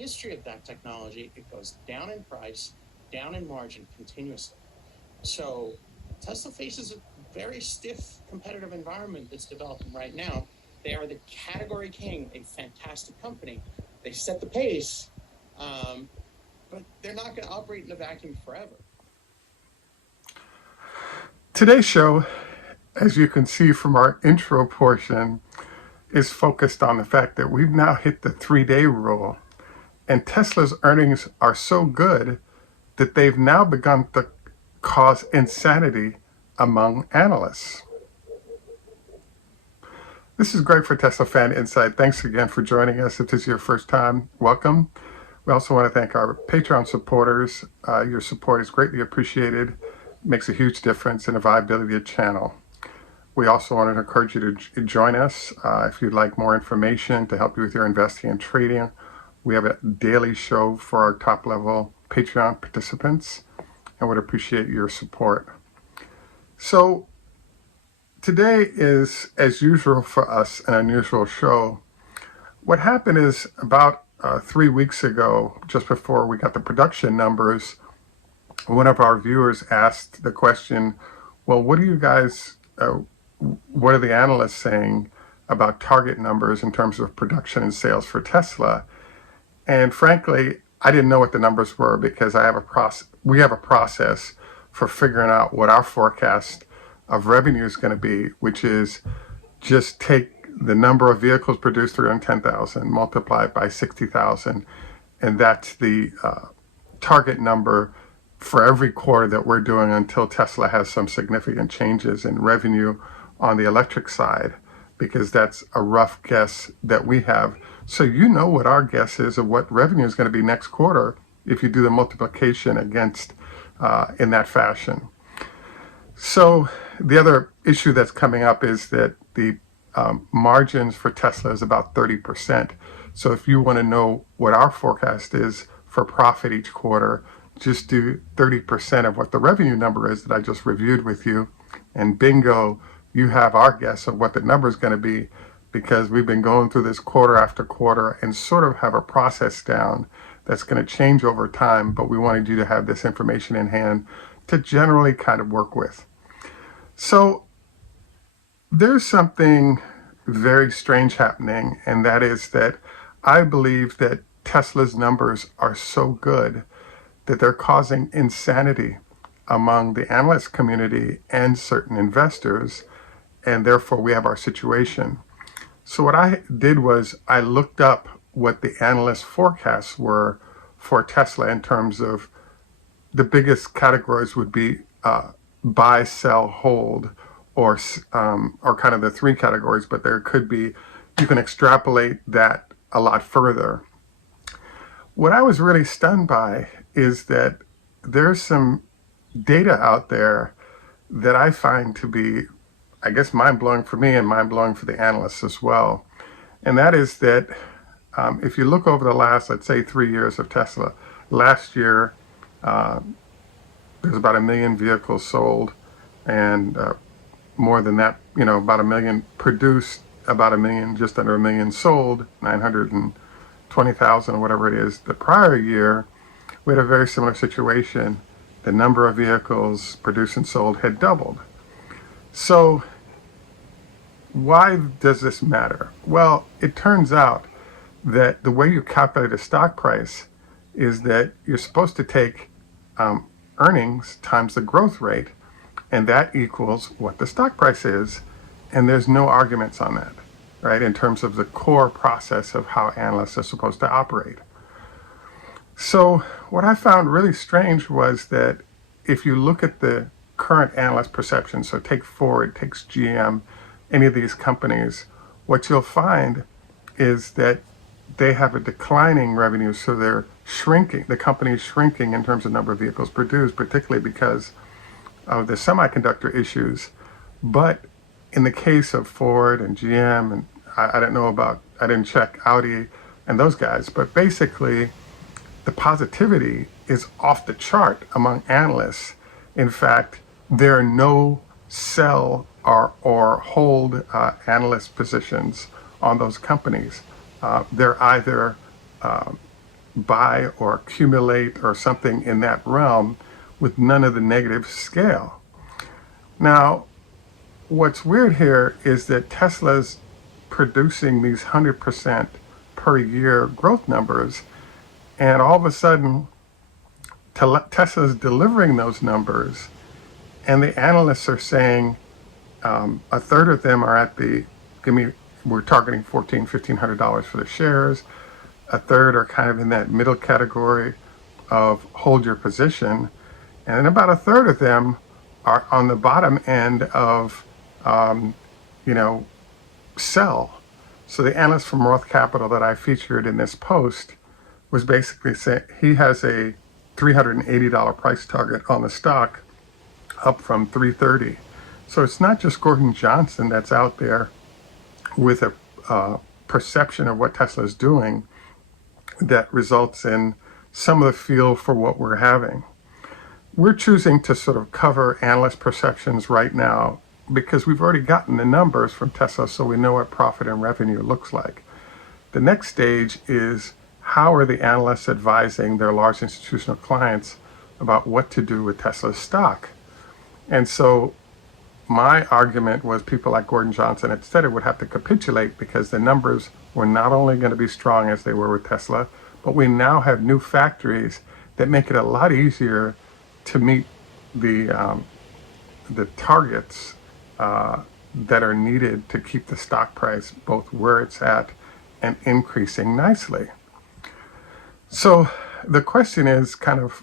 history of that technology, it goes down in price, down in margin continuously. So Tesla faces a very stiff competitive environment that's developing right now. They are the category king, a fantastic company. They set the pace, but they're not going to operate in a vacuum forever. Today's show, as you can see from our intro portion, is focused on the fact that we've now hit the 3-day rule, and Tesla's earnings are so good that they've now begun to cause insanity among analysts. This is Greg for Teslafaninsight. Thanks again for joining us. If this is your first time, welcome. We also want to thank our Patreon supporters. Your support is greatly appreciated. It makes a huge difference in the viability of the channel. We also want to encourage you to join us if you'd like more information to help you with your investing and trading. We have a daily show for our top-level Patreon participants, and would appreciate your support. So today is, as usual for us, an unusual show. What happened is about 3 weeks ago, just before we got the production numbers, one of our viewers asked the question, well, what are you guys, what are the analysts saying about target numbers in terms of production and sales for Tesla? And frankly, I didn't know what the numbers were because we have a process for figuring out what our forecast of revenue is going to be, which is just take the number of vehicles produced, 310,000, multiply it by 60,000, and that's the target number for every quarter that we're doing until Tesla has some significant changes in revenue on the electric side, because that's a rough guess that we have. So you know what our guess is of what revenue is going to be next quarter if you do the multiplication against in that fashion. So the other issue that's coming up is that the margins for Tesla is about 30%. So if you want to know what our forecast is for profit each quarter, just do 30% of what the revenue number is that I just reviewed with you, and bingo, you have our guess of what the number is going to be, because we've been going through this quarter after quarter and sort of have a process down that's going to change over time, but we wanted you to have this information in hand to generally kind of work with. So there's something very strange happening, and that is that I believe that Tesla's numbers are so good that they're causing insanity among the analyst community and certain investors, and therefore we have our situation. So what I did was I looked up what the analyst forecasts were for Tesla in terms of the biggest categories would be buy, sell, hold, or kind of the 3 categories, but there could be, you can extrapolate that a lot further. What I was really stunned by is that there's some data out there that I find to be, I guess, mind-blowing for me and mind-blowing for the analysts as well. And that is that if you look over the last, let's say, 3 years of Tesla, last year there's about 1 million vehicles sold, and more than that, about 1 million produced, about 1 million, just under 1 million sold, 920,000 or whatever it is. The prior year, we had a very similar situation. The number of vehicles produced and sold had doubled. So why does this matter? Well, it turns out that the way you calculate a stock price is that you're supposed to take earnings times the growth rate, and that equals what the stock price is, and there's no arguments on that, right, in terms of the core process of how analysts are supposed to operate. So what I found really strange was that if you look at the current analyst perception, so take Ford, takes GM, any of these companies, what you'll find is that they have a declining revenue, so they're shrinking, the company is shrinking in terms of number of vehicles produced, particularly because of the semiconductor issues. But in the case of Ford and GM, and I didn't check Audi and those guys, but basically the positivity is off the chart among analysts. In fact, there are no sell or hold analyst positions on those companies. They're either buy or accumulate or something in that realm with none of the negative scale. Now, what's weird here is that Tesla's producing these 100% per year growth numbers, and all of a sudden Tesla's delivering those numbers, and the analysts are saying a third of them are at the we're targeting $1,500 for the shares. A third are kind of in that middle category of hold your position, and then about a third of them are on the bottom end of sell. So the analyst from Roth Capital that I featured in this post was basically saying he has a $380 price target on the stock, up from $330. So it's not just Gordon Johnson that's out there with a perception of what Tesla is doing that results in some of the feel for what we're having. We're choosing to sort of cover analyst perceptions right now because we've already gotten the numbers from Tesla, so we know what profit and revenue looks like. The next stage is how are the analysts advising their large institutional clients about what to do with Tesla's stock? And so my argument was people like Gordon Johnson, et cetera, would have to capitulate because the numbers were not only going to be strong as they were with Tesla, but we now have new factories that make it a lot easier to meet the targets that are needed to keep the stock price both where it's at and increasing nicely. So the question is kind of,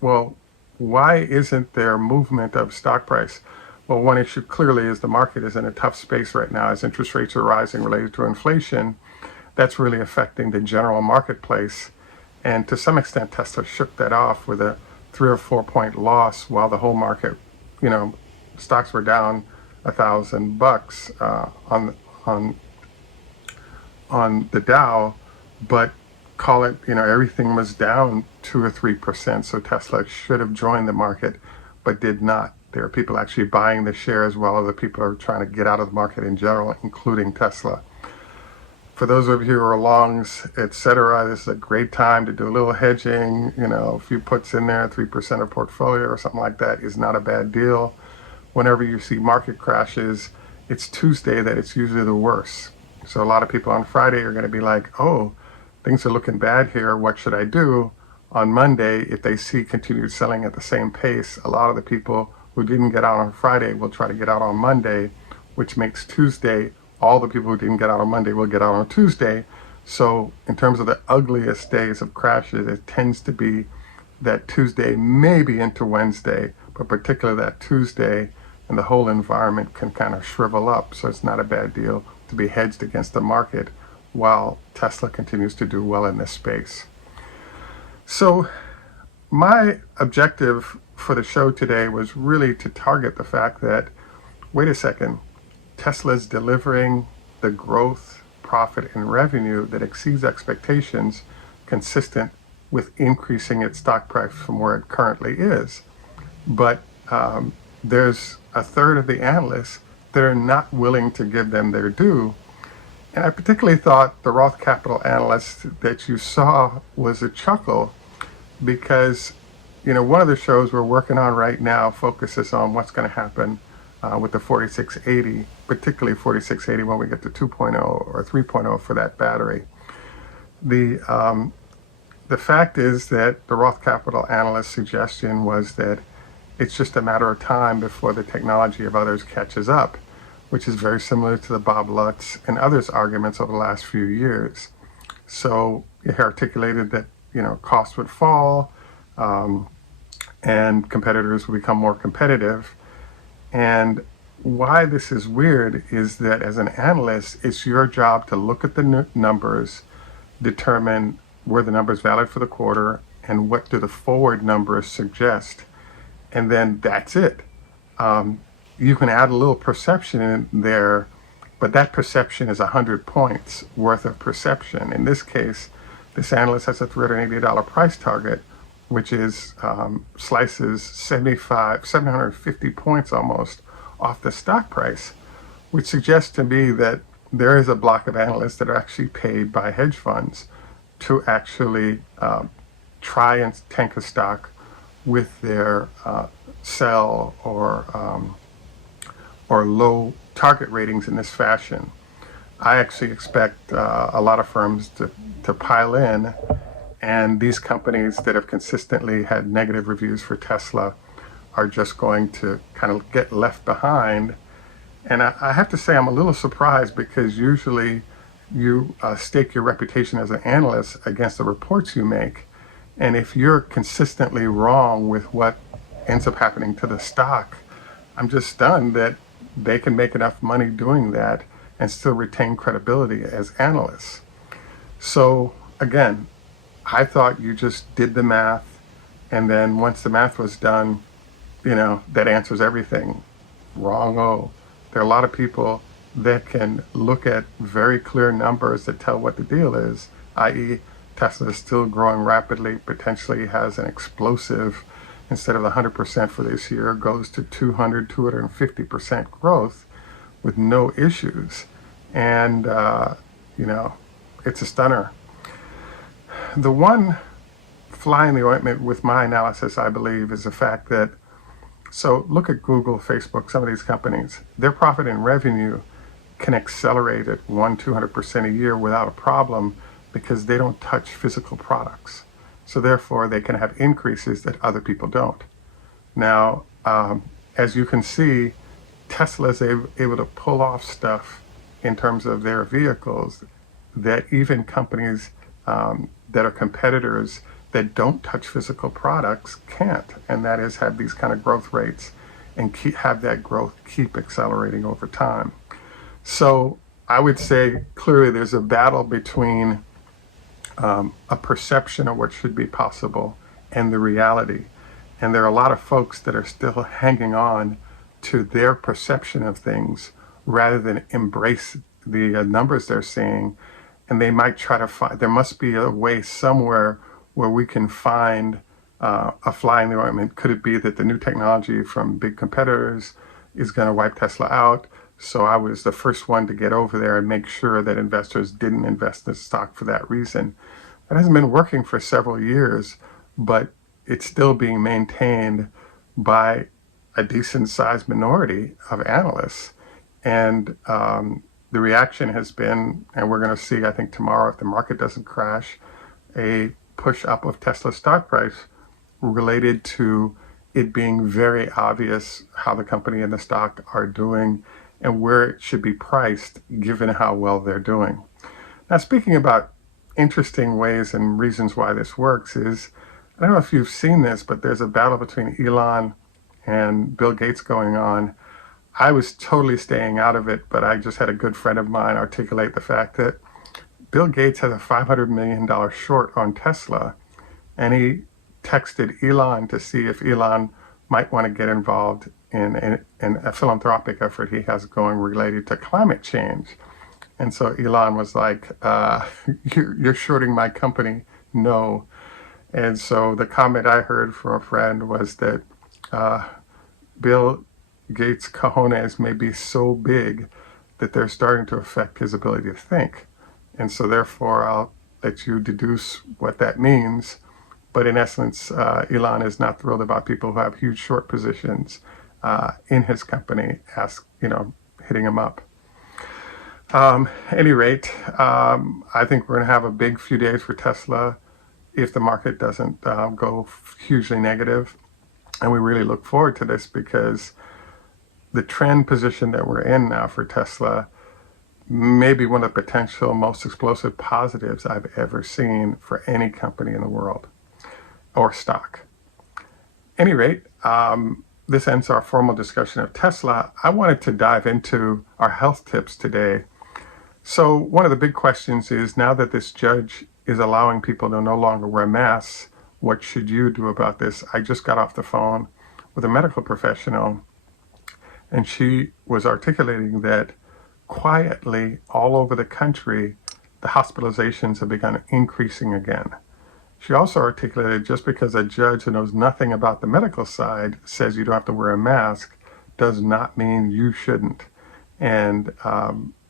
well, why isn't there movement of stock price? Well, one issue clearly is the market is in a tough space right now as interest rates are rising related to inflation. That's really affecting the general marketplace. And to some extent, Tesla shook that off with a 3 or 4 point loss while the whole market, stocks were down $1,000 on the Dow, but call it, everything was down 2 or 3%. So Tesla should have joined the market, but did not. There are people actually buying the shares while other people are trying to get out of the market in general, including Tesla. For those of you who are longs, etc., this is a great time to do a little hedging. A few puts in there, 3% of portfolio or something like that is not a bad deal. Whenever you see market crashes, it's Tuesday that it's usually the worst. So a lot of people on Friday are going to be like, oh, things are looking bad here. What should I do? On Monday, if they see continued selling at the same pace, a lot of the people who didn't get out on Friday will try to get out on Monday, which makes Tuesday, all the people who didn't get out on Monday will get out on Tuesday. So in terms of the ugliest days of crashes, it tends to be that Tuesday, maybe into Wednesday, but particularly that Tuesday, and the whole environment can kind of shrivel up. So it's not a bad deal to be hedged against the market while Tesla continues to do well in this space. So my objective for the show today was really to target the fact that, wait a second, Tesla's delivering the growth, profit, and revenue that exceeds expectations, consistent with increasing its stock price from where it currently is. But there's a third of the analysts that are not willing to give them their due. And I particularly thought the Roth Capital analyst that you saw was a chuckle because, one of the shows we're working on right now focuses on what's going to happen with the 4680, particularly 4680 when we get to 2.0 or 3.0 for that battery. The fact is that the Roth Capital analyst's suggestion was that it's just a matter of time before the technology of others catches up, which is very similar to the Bob Lutz and others' arguments over the last few years. So he articulated that, costs would fall and competitors will become more competitive. And why this is weird is that as an analyst, it's your job to look at the numbers, determine were the numbers valid for the quarter, and what do the forward numbers suggest. And then that's it. You can add a little perception in there, but that perception is 100 points worth of perception. In this case, this analyst has a $380 price target, which is slices 750 points almost off the stock price, which suggests to me that there is a block of analysts that are actually paid by hedge funds to actually try and tank a stock with their sell or low target ratings in this fashion. I actually expect a lot of firms to pile in, and these companies that have consistently had negative reviews for Tesla are just going to kind of get left behind. And I have to say I'm a little surprised, because usually you stake your reputation as an analyst against the reports you make. And if you're consistently wrong with what ends up happening to the stock, I'm just stunned that they can make enough money doing that and still retain credibility as analysts. So again, I thought you just did the math, and then once the math was done, that answers everything. Wrong. There are a lot of people that can look at very clear numbers that tell what the deal is, i.e. Tesla is still growing rapidly, potentially has an explosive, instead of 100% for this year, goes to 250% growth with no issues. And, it's a stunner. The one fly in the ointment with my analysis, I believe, is the fact that, so look at Google, Facebook, some of these companies, their profit and revenue can accelerate at 200% a year without a problem, because they don't touch physical products. So therefore, they can have increases that other people don't. Now, as you can see, Tesla is able to pull off stuff in terms of their vehicles that even companies that are competitors that don't touch physical products can't, and that is have these kind of growth rates and have that growth keep accelerating over time. So I would say clearly there's a battle between a perception of what should be possible and the reality. And there are a lot of folks that are still hanging on to their perception of things rather than embrace the numbers they're seeing. And they might try to find, there must be a way somewhere where we can find a fly in the ointment. Could it be that the new technology from big competitors is going to wipe Tesla out? So I was the first one to get over there and make sure that investors didn't invest in the stock for that reason. It hasn't been working for several years, but it's still being maintained by a decent sized minority of analysts. And the reaction has been, and we're going to see, I think tomorrow, if the market doesn't crash, a push up of Tesla's stock price related to it being very obvious how the company and the stock are doing and where it should be priced given how well they're doing. Now, speaking about interesting ways and reasons why this works is, I don't know if you've seen this, but there's a battle between Elon and Bill Gates going on. I was totally staying out of it, but I just had a good friend of mine articulate the fact that Bill Gates has a $500 million short on Tesla, and he texted Elon to see if Elon might want to get involved in a philanthropic effort he has going related to climate change. And so Elon was like, you're shorting my company, no. And so the comment I heard from a friend was that Bill Gates' cojones may be so big that they're starting to affect his ability to think. And so therefore, I'll let you deduce what that means. But in essence, Elon is not thrilled about people who have huge short positions in his company, hitting him up. Any rate, I think we're going to have a big few days for Tesla if the market doesn't go hugely negative. And we really look forward to this because the trend position that we're in now for Tesla may be one of the potential most explosive positives I've ever seen for any company in the world or stock. Any rate, this ends our formal discussion of Tesla. I wanted to dive into our health tips today. So one of the big questions is, now that this judge is allowing people to no longer wear masks, what should you do about this? I just got off the phone with a medical professional, and she was articulating that quietly all over the country, the hospitalizations have begun increasing again. She also articulated just because a judge who knows nothing about the medical side says you don't have to wear a mask does not mean you shouldn't. And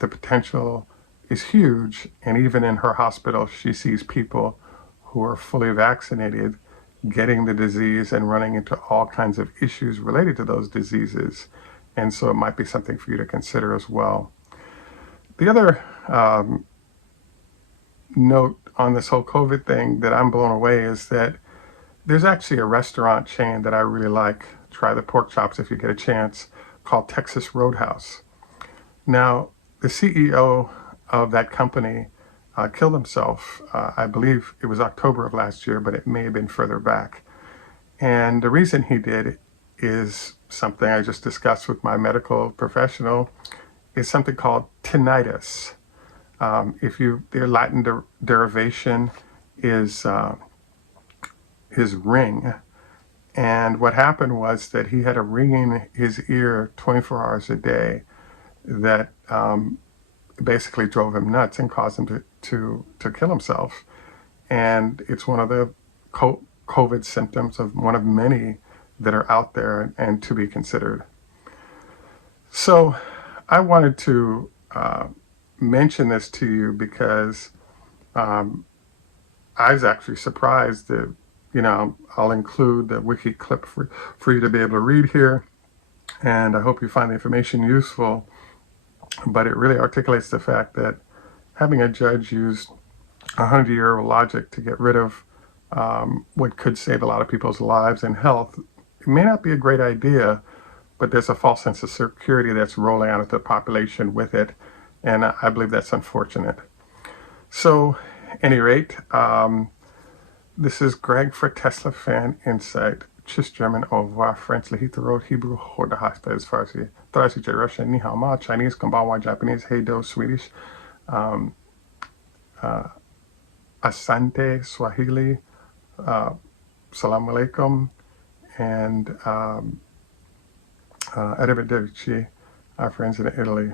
the potential, is huge. And even in her hospital, she sees people who are fully vaccinated getting the disease and running into all kinds of issues related to those diseases. And so it might be something for you to consider as well. The other note on this whole COVID thing that I'm blown away is that there's actually a restaurant chain that I really like. Try the pork chops if you get a chance, called Texas Roadhouse. Now, the CEO of that company killed himself. I believe it was October of last year, but it may have been further back. And the reason he did is something I just discussed with my medical professional, is something called tinnitus. Their Latin derivation is ring. And what happened was that he had a ring in his ear 24 hours a day that basically drove him nuts and caused him to kill himself. And it's one of the COVID symptoms of one of many that are out there and to be considered. So I wanted to mention this to you because I was actually surprised that, I'll include the wiki clip for you to be able to read here. And I hope you find the information useful. But it really articulates the fact that having a judge use 100-year logic to get rid of what could save a lot of people's lives and health, it may not be a great idea, but there's a false sense of security that's rolling out of the population with it. And I believe that's unfortunate. So, at any rate, this is Greg for Teslafaninsight. Tschüss, German, au revoir, French, Lehitero, Hebrew, Hoda Hasta, Farsi, Tarasi, Russian, Ni Hao Ma, Chinese, Konbanwa, Japanese, Heido, Swedish, Asante, Swahili, Salam Alaikum, and Arrivederci, our friends in Italy.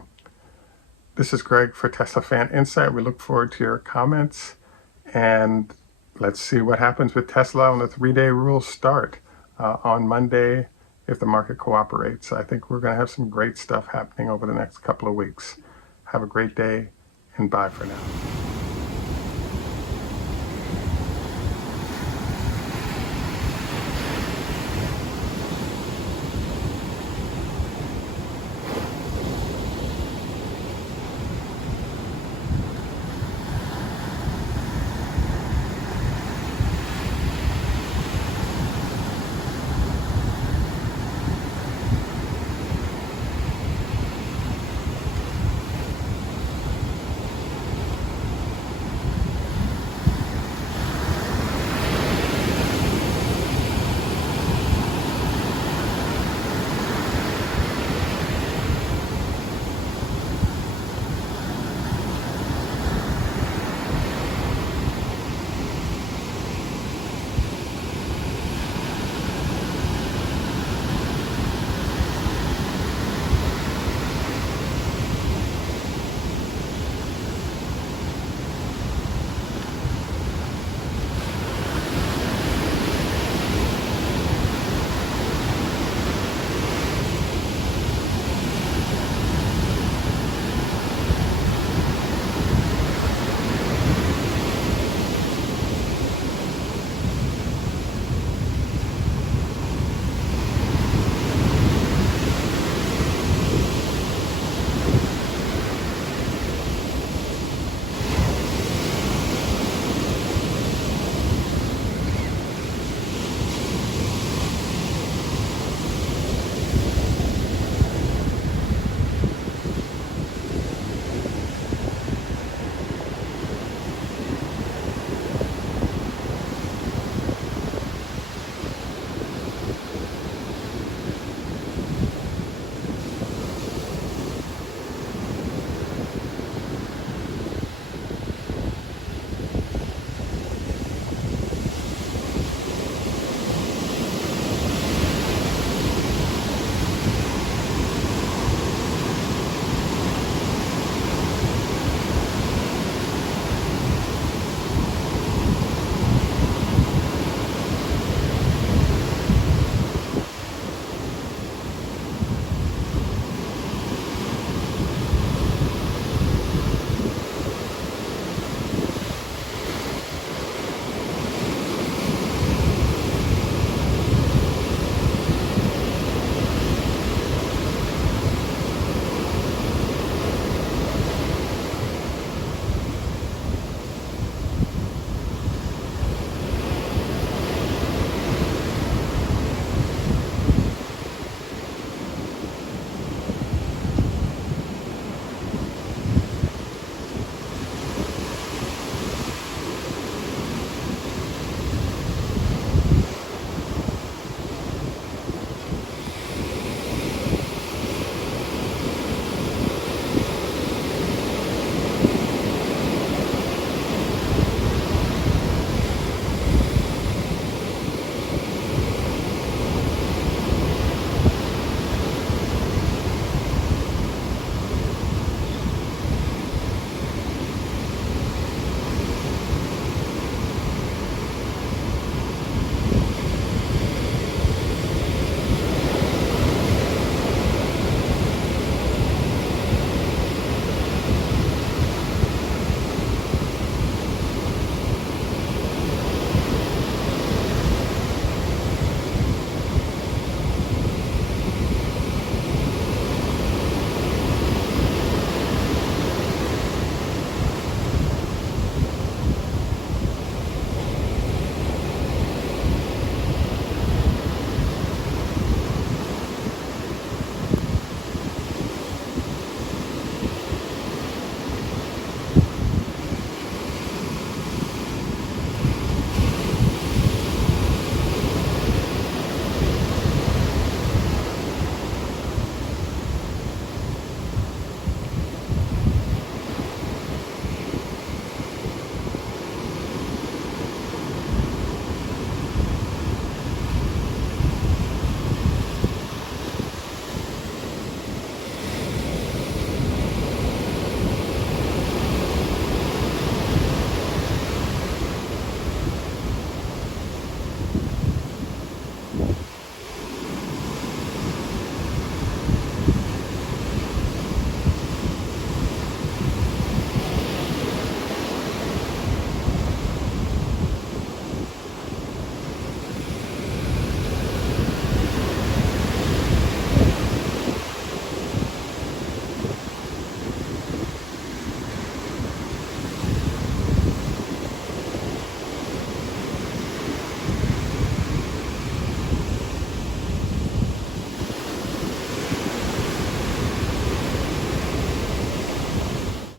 This is Greg for Teslafaninsight. We look forward to your comments, and let's see what happens with Tesla when the 3-day rules start on Monday. If the market cooperates, I think we're going to have some great stuff happening over the next couple of weeks. Have a great day, and bye for now.